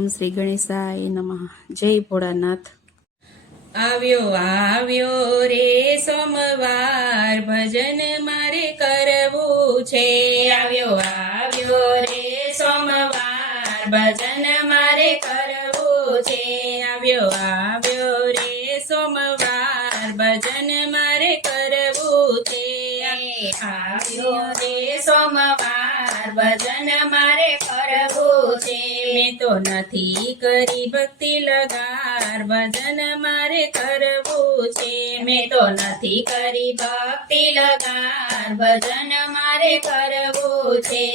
ઓમ શ્રી ગણેશાય નમઃ. જય ભોળાનાથ. આવ્યો આવ્યો રે સોમવાર, ભજન મારે કરવું છે. આવ્યો આવ્યો રે સોમવાર, ભજન મારે કરવું છે. આવ્યો આવ્યો રે સોમવાર, ભજન મારે કરવું છે. આવ્યો રે સોમવાર, ભજન મારે કરવું છે. મેં તો નથી કરી ભક્તિ લગાર, ભજન મારે કરવું છે. મેં તો નથી કરી ભક્તિ લગાર, ભજન મારે કરવું છે.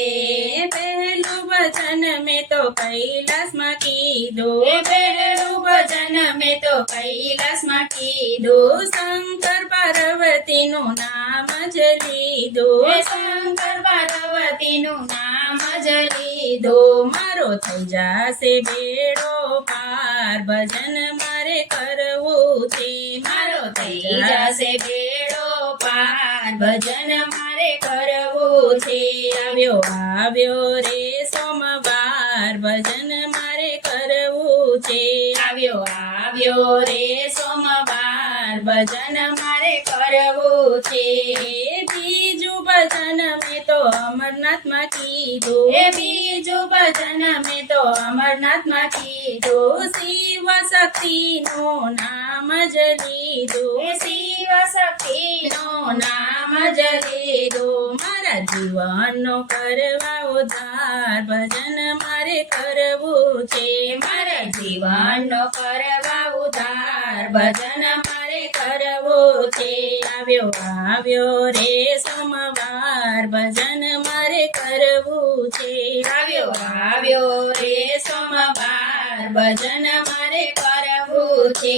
પહેલું ભજન મેં તો કૈલાસમાં કીધું, પહેલું ભજન મેં તો કૈલાસમાં કીધું. શંકર પાર્વતીનું નામ જ લીધું, શંકર પાર્વતીનું નામ જ લીધું. મારો થઈ જાશે બેડો પાર, ભજન મારે કરવું છે. મારો થઈ જાશે બેડો પાર, ભજન મારે કરવું છે. આવ્યો આવ્યો રે સોમવાર, ભજન મારે કરવું છે. આવ્યો આવ્યો રે સોમવાર, ભજન મારે કરવું છે. બીજું ભજન મેં તો અમરનાથમાં કીધું, બીજું ભજન મેં તો અમરનાથમાં કીધું. શિવ શક્તિનું નામ જ લીધું, શિવ શક્તિનું નામ જ લીધું. મારા જીવનનો કરવા ઉદ્ધાર, ભજન મારે કરવું છે. મારા જીવનનો કરવા ઉદ્ધાર, ભજન મારે કરવું છે. આવ્યો આવ્યો રે સોમવાર, ભજન મારે કરવું છે. આવ્યો આવ્યો રે સોમવાર, ભજન મારે કરવું છે.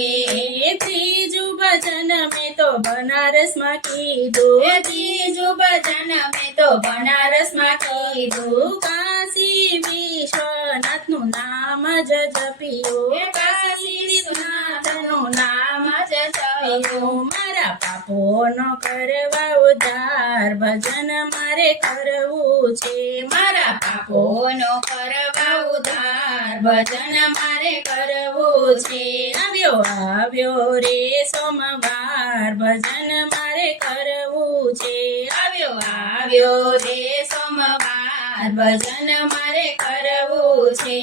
ત્રીજું ભજન મેં તો બનારસમાં કીધું, ત્રીજું ભજન મેં તો બનારસમાં કીધું. કાશી વિશ્વનાથનું નામ જ જપ્યું, કાશી વિશ્વનાથનું નામ જ જપ્યું. મારા પાપોનો કરવા ઉદ્ધાર, ભજન મારે કરવું છે. મારા પાપોનો કરવા ઉદ્ધાર, ભજન મારે કરવું છે. આવ્યો આવ્યો રે સોમવાર, ભજન મારે કરવું છે. આવ્યો આવ્યો રે સોમવાર, ભજન મારે કરવું છે.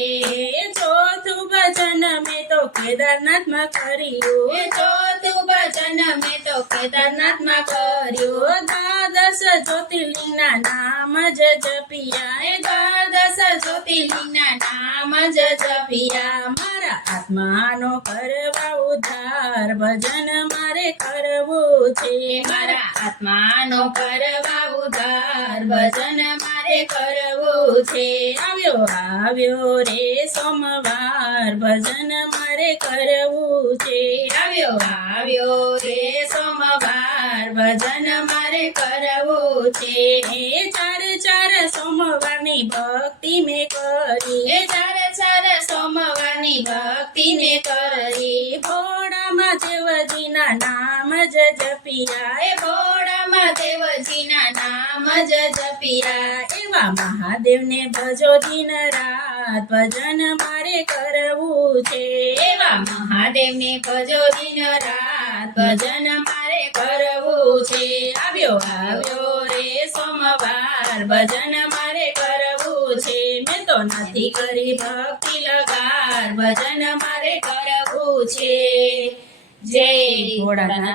ચોથું ભજન મેં તો કેદારનાથમાં કર્યું, ચોથું ભજન મેં તો કેદારનાથમાં કર્યું. દ્વાદશ જ્યોતિર્લિંગના નામ જ જપિયા, દ્વાદશ જ્યોતિર્લિંગના નામ જ જપિયા. મારા આત્માનો કરવા ઉદ્ધાર, ભજન મારે કરવું છે. મારા આત્માનો કરવા ઉદ્ધાર, ભજન મારે કરવું છે. આવ્યો આવ્યો રે સોમવાર, ભજન મારે કરવું છે. આવ્યો આવ્યો રે સોમવાર, ભજન મારે કરવું છે. ચાર ચાર સોમવારની ભક્તિ મેં કરી, ચાર ચાર સોમવારની ભક્તિ મેં કરી. ભોળામાં દેવજીના નામ જ જપિયા, ભોળામાં દેવજીના નામ જ જપિયા. એવા મહાદેવને ભજો દિન રાત, ભજન મારે કરવું છે. એવા મહાદેવને ભજો દિન રાત, ભજન મારે કરવું છે. આવ્યો આવ્યો રે સોમવાર, ભજન મારે કરવું છે. મેં તો નથી કરી ભક્તિ લગાર, ભજન મારે કરવું છે. જય ભોળાનાથ.